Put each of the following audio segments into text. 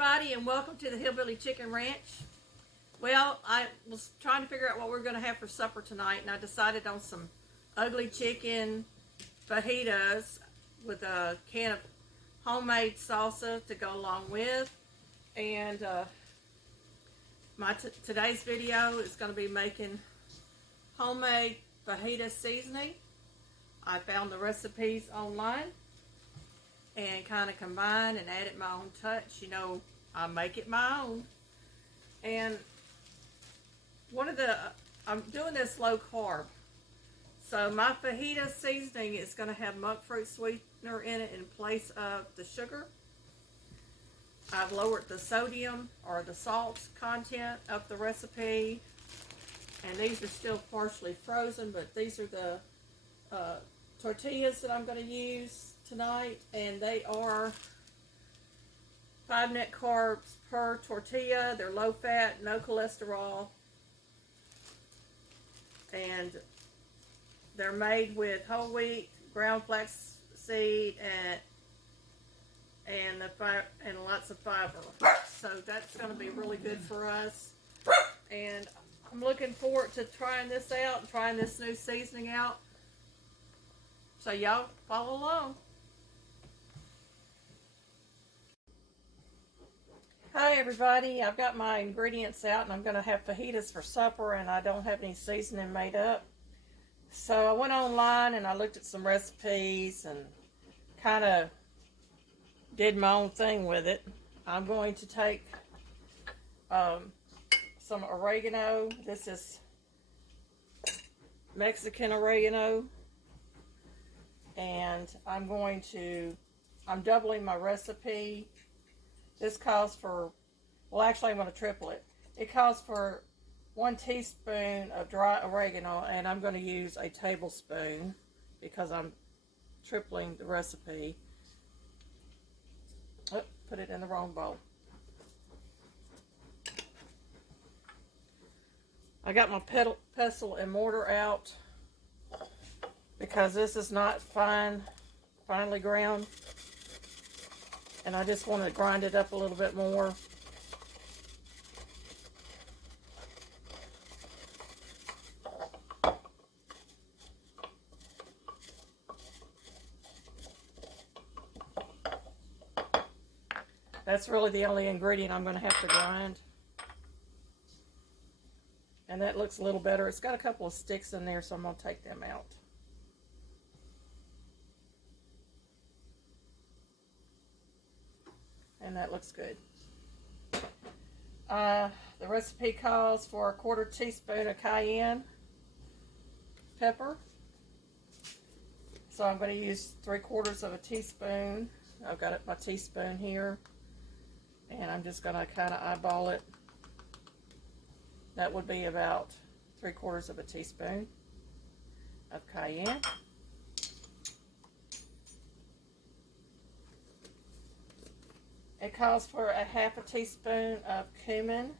everybody, and welcome to the Hillbilly Chicken Ranch. Well, I was trying to figure out what we're going to have for supper tonight, and I decided on some ugly chicken fajitas with a can of homemade salsa to go along with. And today's video is going to be making homemade Fajita Seasoning. I found the recipes online and kind of combine and added my own touch. You know, I make it my own. And I'm doing this low carb. So my fajita seasoning is going to have monkfruit sweetener in it in place of the sugar. I've lowered the sodium or the salt content of the recipe. And these are still partially frozen, but these are the tortillas that I'm going to use tonight, and they are 5 net carbs per tortilla. They're low fat, no cholesterol, and they're made with whole wheat, ground flax seed, and lots of fiber. So that's going to be really good for us. And I'm looking forward to trying this out and trying this new seasoning out. So y'all follow along. Hi everybody, I've got my ingredients out and I'm going to have fajitas for supper, and I don't have any seasoning made up. So I went online and I looked at some recipes and kind of did my own thing with it. I'm going to take some oregano. This is Mexican oregano. And I'm doubling my recipe. This calls for, well actually I'm going to triple it. It calls for 1 teaspoon of dry oregano, and I'm going to use a tablespoon because I'm tripling the recipe. Oh, put it in the wrong bowl. I got my pestle and mortar out because this is not finely ground, and I just want to grind it up a little bit more. That's really the only ingredient I'm going to have to grind. And that looks a little better. It's got a couple of sticks in there, so I'm going to take them out. And that looks good. The recipe calls for a 1/4 teaspoon of cayenne pepper. So I'm going to use 3/4 of a teaspoon. I've got my teaspoon here. And I'm just going to kind of eyeball it. That would be about 3/4 of a teaspoon of cayenne. It calls for a 1/2 teaspoon of cumin.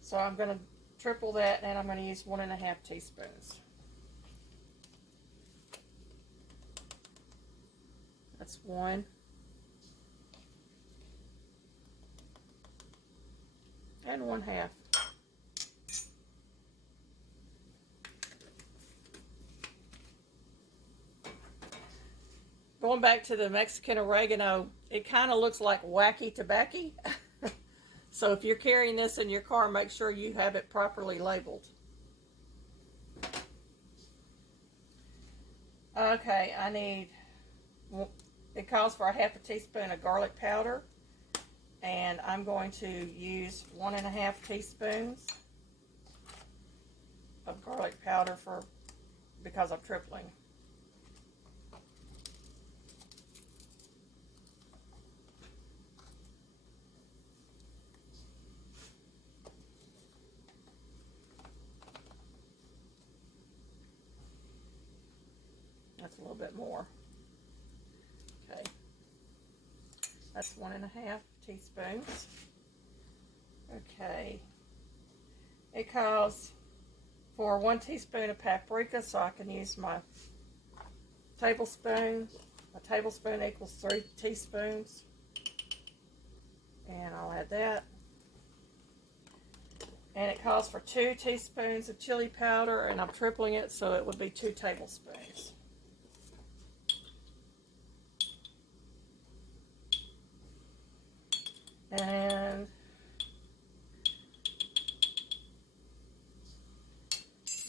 So I'm going to triple that, and I'm going to use 1.5 teaspoons. That's 1. And 1/2. Going back to the Mexican oregano, it kind of looks like wacky tobacco. So if you're carrying this in your car, make sure you have it properly labeled. Okay, it calls for a 1/2 teaspoon of garlic powder. And I'm going to use 1.5 teaspoons of garlic powder because I'm tripling. That's a little bit more. Okay. That's 1.5 teaspoons. Okay. It calls for 1 teaspoon of paprika, so I can use my tablespoon. A tablespoon equals 3 teaspoons. And I'll add that. And it calls for 2 teaspoons of chili powder, and I'm tripling it, so it would be 2 tablespoons. And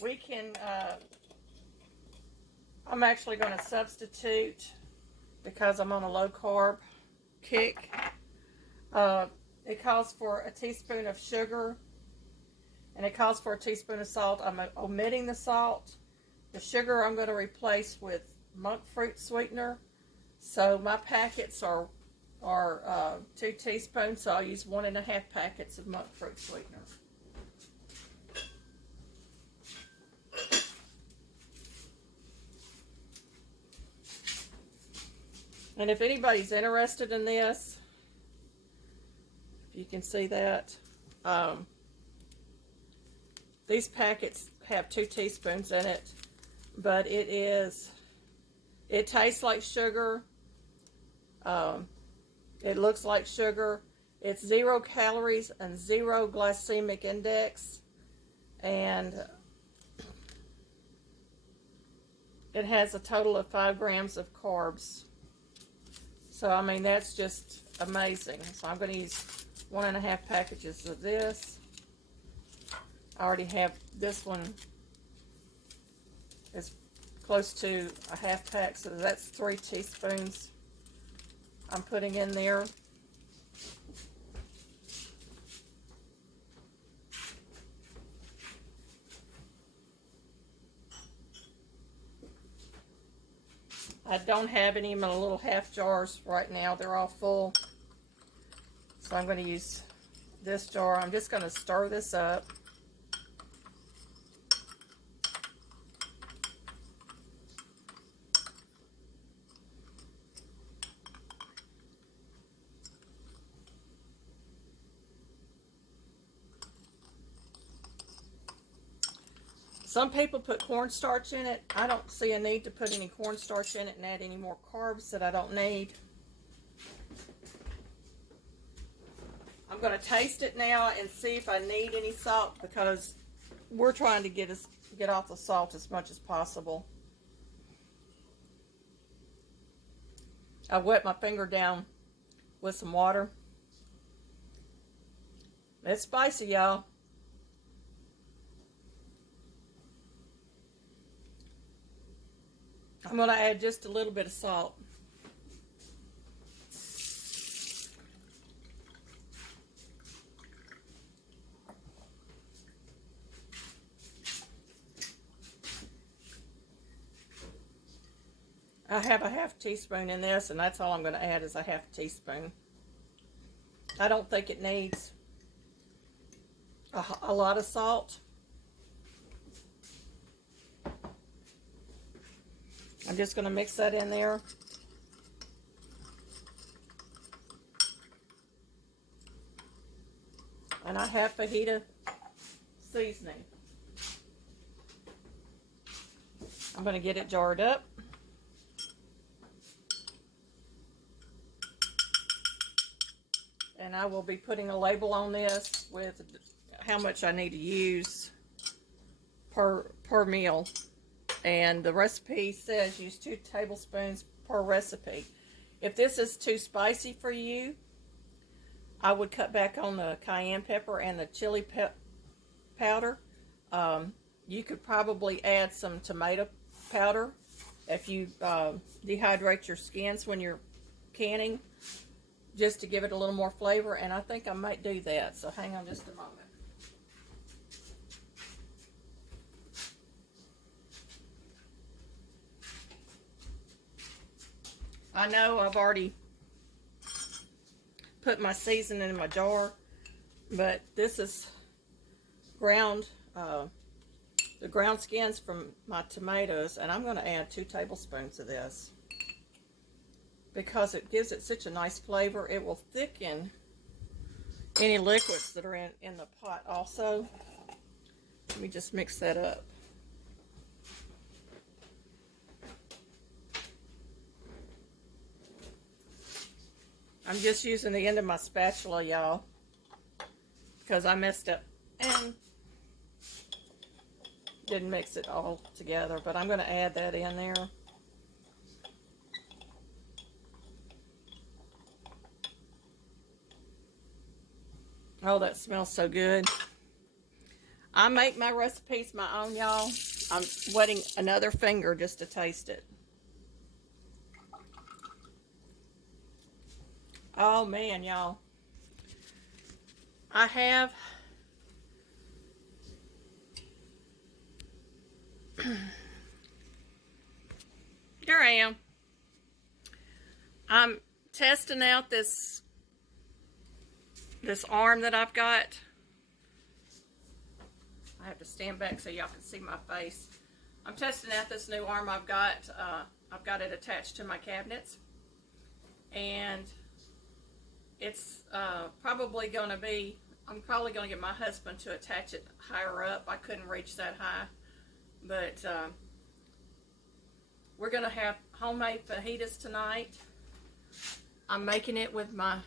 we can, I'm actually going to substitute, because I'm on a low carb kick. It calls for a teaspoon of sugar, and it calls for a teaspoon of salt. I'm omitting the salt. The sugar I'm going to replace with monkfruit sweetener. So my packets are 2 teaspoons, so I'll use 1.5 packets of monkfruit sweetener. And if anybody's interested in this, if you can see that, these packets have 2 teaspoons in it, but it tastes like sugar. It looks like sugar. It's 0 calories and 0 glycemic index, and it has a total of 5 grams of carbs. So, I mean, that's just amazing. So, I'm going to use 1.5 packages of this. I already have this one is close to a half pack, so that's 3 teaspoons I'm putting in there. I don't have any in my little half jars right now. They're all full. So I'm going to use this jar. I'm just going to stir this up. Some people put cornstarch in it. I don't see a need to put any cornstarch in it and add any more carbs that I don't need. I'm going to taste it now and see if I need any salt, because we're trying to get off the salt as much as possible. I wet my finger down with some water. It's spicy, y'all. I'm going to add just a little bit of salt. I have a half teaspoon in this, and that's all I'm going to add is a half teaspoon. I don't think it needs a lot of salt. I'm just going to mix that in there. And I have Fajita Seasoning. I'm going to get it jarred up. And I will be putting a label on this with how much I need to use per meal. And the recipe says use 2 tablespoons per recipe. If this is too spicy for you, I would cut back on the cayenne pepper and the chili powder. You could probably add some tomato powder if you dehydrate your skins when you're canning, just to give it a little more flavor. And I think I might do that. So hang on just a moment. I know I've already put my seasoning in my jar, but this is ground, the ground skins from my tomatoes, and I'm going to add 2 tablespoons of this because it gives it such a nice flavor. It will thicken any liquids that are in the pot also. Let me just mix that up. I'm just using the end of my spatula, y'all, because I messed up and didn't mix it all together, but I'm going to add that in there. Oh, that smells so good. I make my recipes my own, y'all. I'm wetting another finger just to taste it. Oh, man, y'all. I have... Here I am. I'm testing out this arm that I've got. I have to stand back so y'all can see my face. I'm testing out this new arm I've got. I've got it attached to my cabinets. And it's probably going to be, I'm probably going to get my husband to attach it higher up. I couldn't reach that high. But we're going to have homemade fajitas tonight. I'm making it with my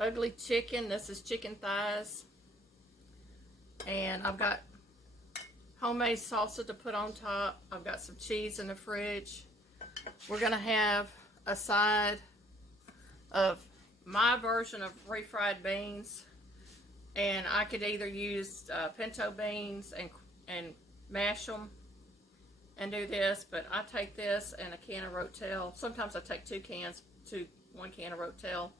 ugly chicken. This is chicken thighs. And I've got homemade salsa to put on top. I've got some cheese in the fridge. We're going to have a side of my version of refried beans. And I could either use pinto beans and mash them and do this, but I take this and a can of Rotel. Sometimes I take one can of Rotel.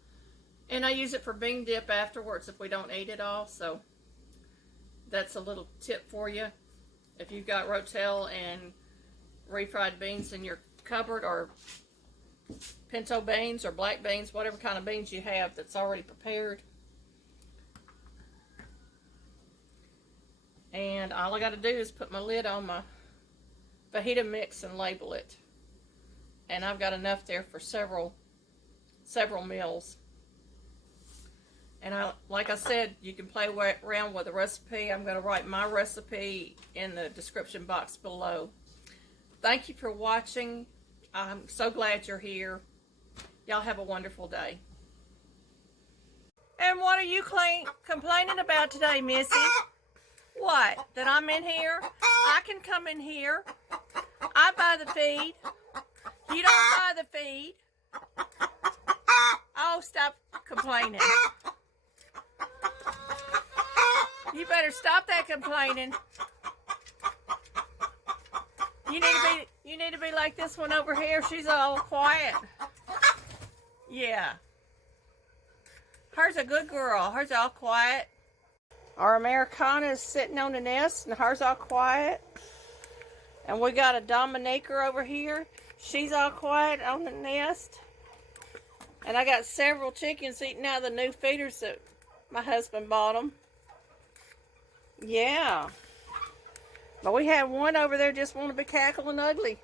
And I use it for bean dip afterwards if we don't eat it all. So that's a little tip for you. If you've got Rotel and refried beans in your cupboard, or pinto beans or black beans, whatever kind of beans you have that's already prepared. And all I got to do is put my lid on my fajita mix and label it. And I've got enough there for several meals. And like I said, you can play around with the recipe. I'm going to write my recipe in the description box below. Thank you for watching. I'm so glad you're here. Y'all have a wonderful day. And what are you complaining about today, Missy? What? That I'm in here? I can come in here. I buy the feed. You don't buy the feed. Oh, stop complaining. You better stop that complaining. You need to be like this one over here. She's all quiet. Yeah. Hers a good girl. Hers all quiet. Our Americana is sitting on the nest, and hers all quiet. And we got a Dominicker over here. She's all quiet on the nest. And I got several chickens eating out of the new feeders that my husband bought them. Yeah. But we had one over there just want to be cackling ugly.